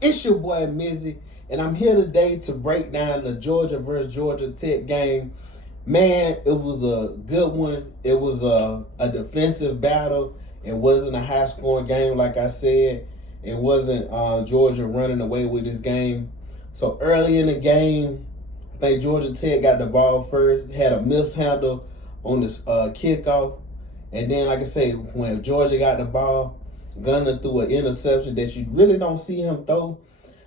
It's your boy Mizzy, and I'm here today to break down the Georgia versus Georgia Tech game. Man, it was a good one. It was a defensive battle. It wasn't a high scoring game, like I said. It wasn't Georgia running away with this game. So early in the game, I think Georgia Tech got the ball first, had a mishandle on this kickoff. And then, like I say, when Georgia got the ball, Gunner threw an interception that you really don't see him throw.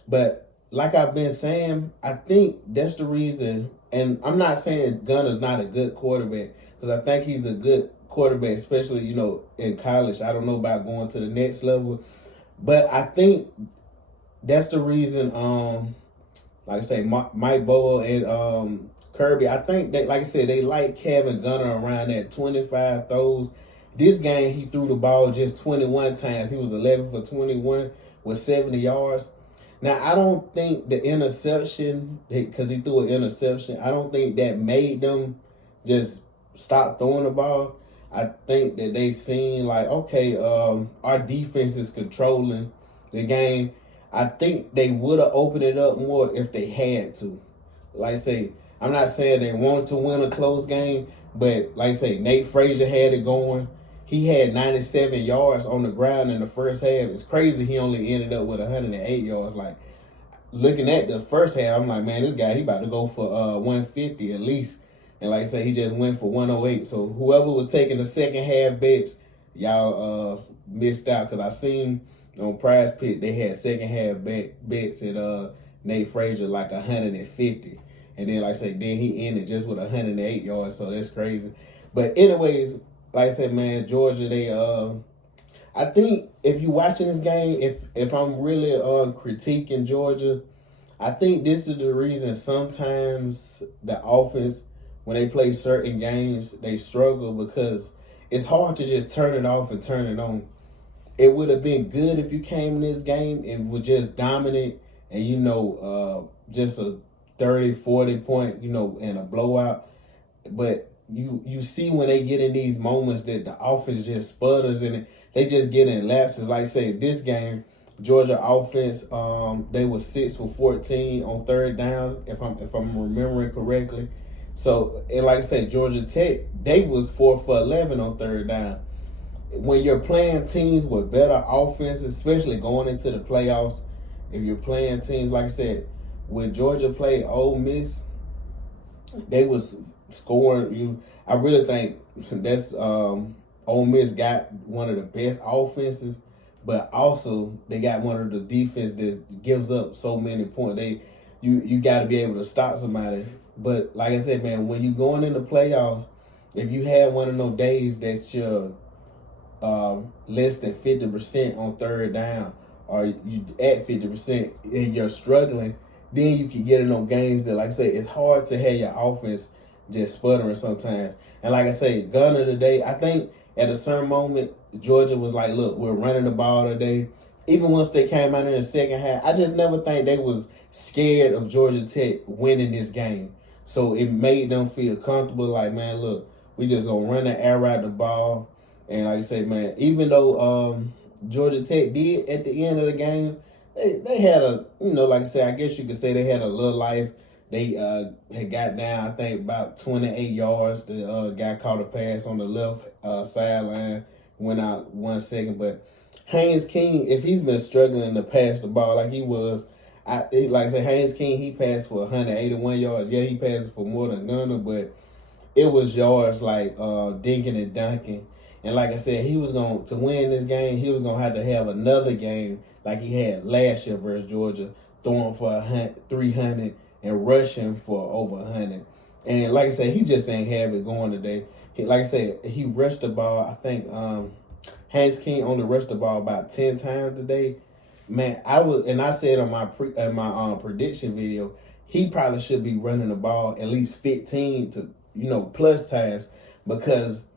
But like I've been saying, I think that's the reason. And I'm not saying Gunner's not a good quarterback, because I think he's a good quarterback, especially, in college. I don't know about going to the next level. But I think that's the reason, like I say, Mike Bobo and Kirby, I think they, like I said, they like having Gunner around that 25 throws. This game, he threw the ball just 21 times. He was 11 for 21 with 70 yards. Now, I don't think the interception, because he threw an interception, I don't think that made them just stop throwing the ball. I think that they seen like, okay, our defense is controlling the game. I think they would have opened it up more if they had to. Like I say, I'm not saying they wanted to win a close game, but like I say, Nate Frazier had it going. He had 97 yards on the ground in the first half. It's crazy he only ended up with 108 yards. Like, looking at the first half, I'm like, man, this guy, he about to go for 150 at least. And like I said, he just went for 108. So whoever was taking the second half bets, y'all missed out, because I seen on Prize Pick they had second half bets at Nate Frazier like 150. And then, like I say, then he ended just with 108 yards. So that's crazy. But anyways, like I said, man, Georgia, they I think if you're watching this game, if I'm really critiquing Georgia, I think this is the reason sometimes the offense, when they play certain games, they struggle, because it's hard to just turn it off and turn it on. It would have been good if you came in this game and were just dominant and, just a 30, 40 point, and a blowout. But you see when they get in these moments that the offense just sputters and they just get in lapses. Like I say, this game, Georgia offense, they were 6 for 14 on third down, if I'm remembering correctly. So, and like I said, Georgia Tech, they was 4 for 11 on third down. When you're playing teams with better offense, especially going into the playoffs, if you're playing teams, like I said, when Georgia played Ole Miss, they was scoring. I really think that's Ole Miss got one of the best offenses, but also they got one of the defense that gives up so many points. You got to be able to stop somebody. But like I said, man, when you going in the playoffs, if you have one of those days that you're less than 50% on third down, or you at 50% and you're struggling, then you can get in those games that, like I say, it's hard to have your offense just sputtering sometimes. And like I say, Gunner today, I think at a certain moment, Georgia was like, look, we're running the ball today. Even once they came out in the second half, I just never think they was scared of Georgia Tech winning this game. So it made them feel comfortable, like, man, look, we just going to run the air out the ball. And like I say, man, even though Georgia Tech did at the end of the game, they had a, like I said, I guess you could say they had a little life. They had got down, I think, about 28 yards. The guy caught a pass on the left sideline, went out 1 second. But Haynes King, if he's been struggling to pass the ball like he was, like I said, Haynes King, he passed for 181 yards. Yeah, he passed for more than Gunner, but it was yards like dinking and dunking. And like I said, he was going to win this game. He was going to have another game like he had last year versus Georgia, throwing for 300 and rushing for over 100. And like I said, he just ain't have it going today. Like I said, he rushed the ball. I think Haynes King only rushed the ball about 10 times today. Man, I said on my prediction video, he probably should be running the ball at least 15 to plus times, because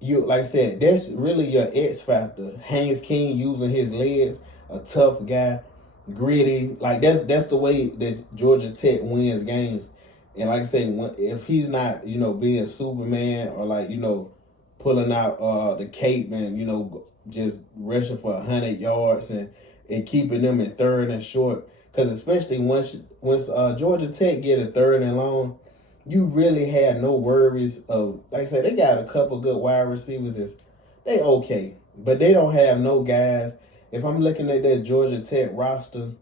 like I said, that's really your X factor. Haynes King using his legs, a tough guy, gritty. Like that's the way that Georgia Tech wins games. And like I say, if he's not, being Superman, or like, pulling out the cape and, just rushing for 100 yards, and and keeping them in third and short. Because especially once Georgia Tech get a third and long, you really had no worries of, like I said, they got a couple good wide receivers. They okay, but they don't have no guys. If I'm looking at that Georgia Tech roster,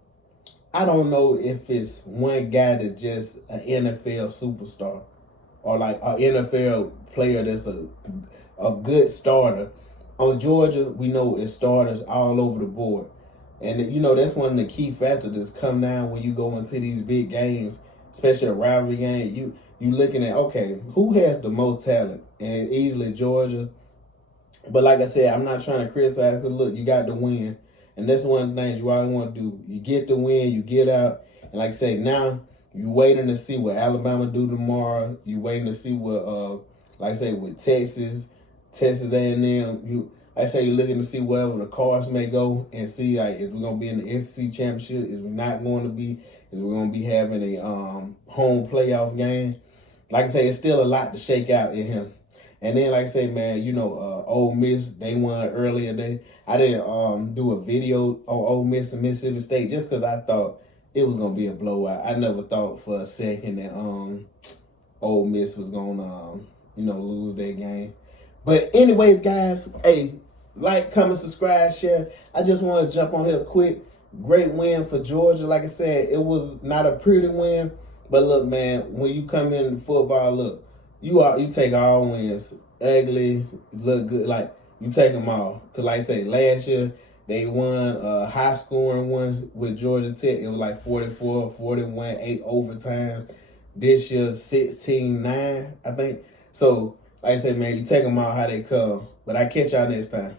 I don't know if it's one guy that's just an NFL superstar or like an NFL player that's a good starter. On Georgia, we know it's starters all over the board. And, you know, that's one of the key factors that's come down when you go into these big games, especially a rivalry game. You looking at, okay, who has the most talent? And easily Georgia. But like I said, I'm not trying to criticize it. Look, you got the win. And that's one of the things you always want to do. You get the win, you get out. And like I say, now you waiting to see what Alabama do tomorrow. You waiting to see what, like I say, with Texas A&M. Like I say, you're looking to see wherever the Cards may go and see like if we're gonna be in the SEC championship, is we not going to be, is we're gonna be having a home playoff game. Like I say, it's still a lot to shake out in here. And then, like I say, man, you know, Ole Miss, they won earlier. I didn't do a video on Ole Miss and Mississippi State just because I thought it was gonna be a blowout. I never thought for a second that Ole Miss was gonna lose their game. But anyways, guys, hey, like, comment, subscribe, share. I just want to jump on here quick. Great win for Georgia. Like I said, it was not a pretty win, but look, man, when you come in football, look. You take all wins, ugly, look good, like you take them all. Cause like I say, last year they won a high scoring one with Georgia Tech. It was like 44, 41, 8 overtimes. This year 16-9, I think. So like I say, man, you take them all how they come. But I catch y'all next time.